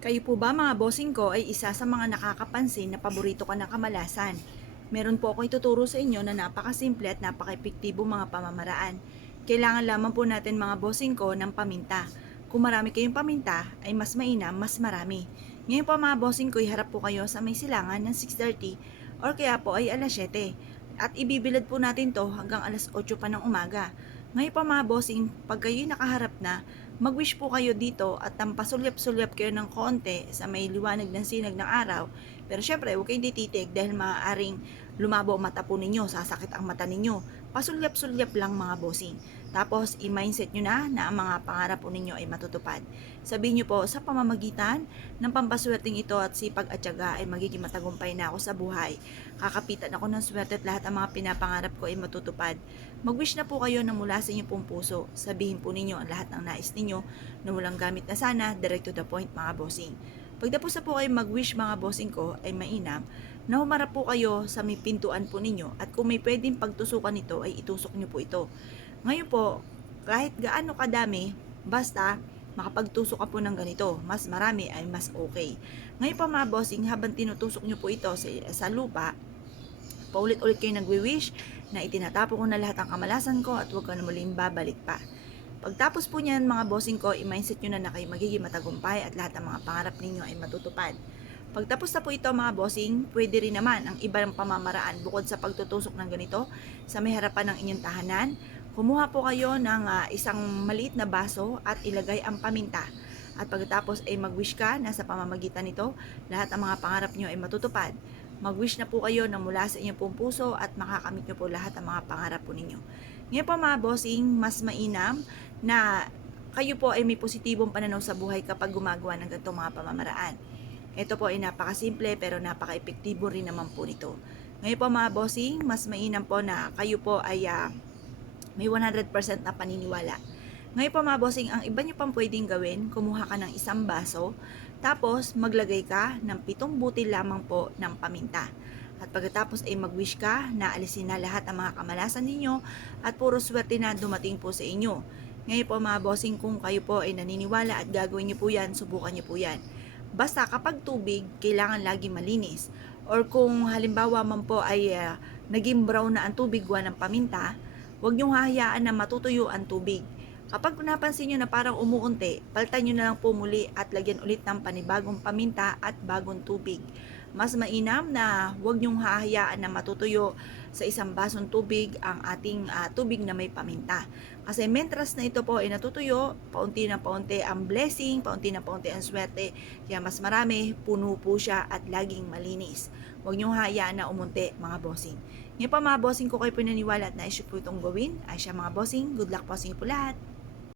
Kayo po ba mga bossing ko ay isa sa mga nakakapansin na paborito ka ng kamalasan? Meron po ako ituturo sa inyo na napakasimple at napaka-epektibo mga pamamaraan. Kailangan lamang po natin mga bossing ko ng paminta. Kung marami kayong paminta, ay mas mainam, mas marami. Ngayon po mga bossing ko, iharap po kayo sa may silangan ng 6:30 or kaya po ay alas 7. At ibibilad po natin to hanggang alas 8 pa ng umaga. Ngayon po mga bossing, pag kayo nakaharap na, mag-wish po kayo dito at pasulyap-sulyap kayo ng konti sa may liwanag ng sinag ng araw. Pero syempre, huwag kayong tititig dahil maaaring lumabo ang mata po ninyo, sasakit ang mata ninyo. Pasulyap-sulyap lang mga bossing. Tapos, i-mindset nyo na ang mga pangarap po ninyo ay matutupad. Sabihin nyo po, sa pamamagitan ng pampaswerteng ito at sipag at tiyaga ay magiging matagumpay na ako sa buhay. Kakapitan ako ng swerte at lahat ang mga pinapangarap ko ay matutupad. Mag-wish na po kayo na mula sa inyong pong puso. Sabihin po ninyo ang lahat ng nais ninyo na walang gamit na sana, direct to the point mga bossing. Pagtapos na po kayo mag-wish mga bossing ko ay mainam na humarap po kayo sa may pintuan po ninyo at kung may pwedeng pagtusukan nito ay itusok nyo po ito. Ngayon po, kahit gaano kadami, basta makapagtusok ka po ng ganito, mas marami ay mas okay. Ngayon pa mga bossing, habang tinutusok nyo po ito sa lupa, paulit-ulit kayo nagwi-wish na itinatapon ko na lahat ng kamalasan ko at huwag ka na muling babalik pa. Pagtapos po niyan mga bossing ko, i-mindset nyo na kayo magiging matagumpay at lahat ng mga pangarap ninyo ay matutupad. Pagtapos na po ito mga bossing, pwede rin naman ang ibang pamamaraan bukod sa pagtutusok ng ganito sa may harapan ng inyong tahanan. Kumuha po kayo ng isang maliit na baso at ilagay ang paminta. At pagkatapos ay mag-wish ka na sa pamamagitan nito, lahat ng mga pangarap nyo ay matutupad. Mag-wish na po kayo na mula sa inyong pong puso at makakamit nyo po lahat ng mga pangarap po ninyo. Ngayon po mga bossing, mas mainam na kayo po ay may positibong pananaw sa buhay kapag gumagawa ng ganitong mga pamamaraan. Ito po ay napakasimple pero napaka-epektibo rin naman po nito. Ngayon po mga bossing, mas mainam po na kayo po ay may 100% na paniniwala. Ngayon po mga bossing, ang iba nyo pang pwedeng gawin, kumuha ka ng isang baso, tapos maglagay ka ng 7 butil lamang po ng paminta. At pagkatapos ay mag-wish ka na alisin na lahat ng mga kamalasan ninyo at puro swerte na dumating po sa inyo. Ngayon po mga bossing, kung kayo po ay naniniwala at gagawin nyo po yan, subukan nyo po yan. Basta kapag tubig, kailangan lagi malinis. Or kung halimbawa man po ay naging brown na ang tubig gawa ng paminta, huwag nyong hahayaan na matutuyo ang tubig. Kapag napansin nyo na parang umuunti, palitan nyo na lang po muli at lagyan ulit ng panibagong paminta at bagong tubig. Mas mainam na huwag nyong hahayaan na matutuyo sa isang basong tubig ang ating tubig na may paminta. Kasi mentras na ito po ay natutuyo, paunti na paunti ang blessing, paunti na paunti ang swerte. Kaya mas marami, puno po siya at laging malinis. Huwag nyong hayaan na umunti mga bossing. Ngayon pa mga bossing ko kayo pinaniwala at naisip po itong gawin. Ay siya mga bossing, good luck po sa inyo po lahat.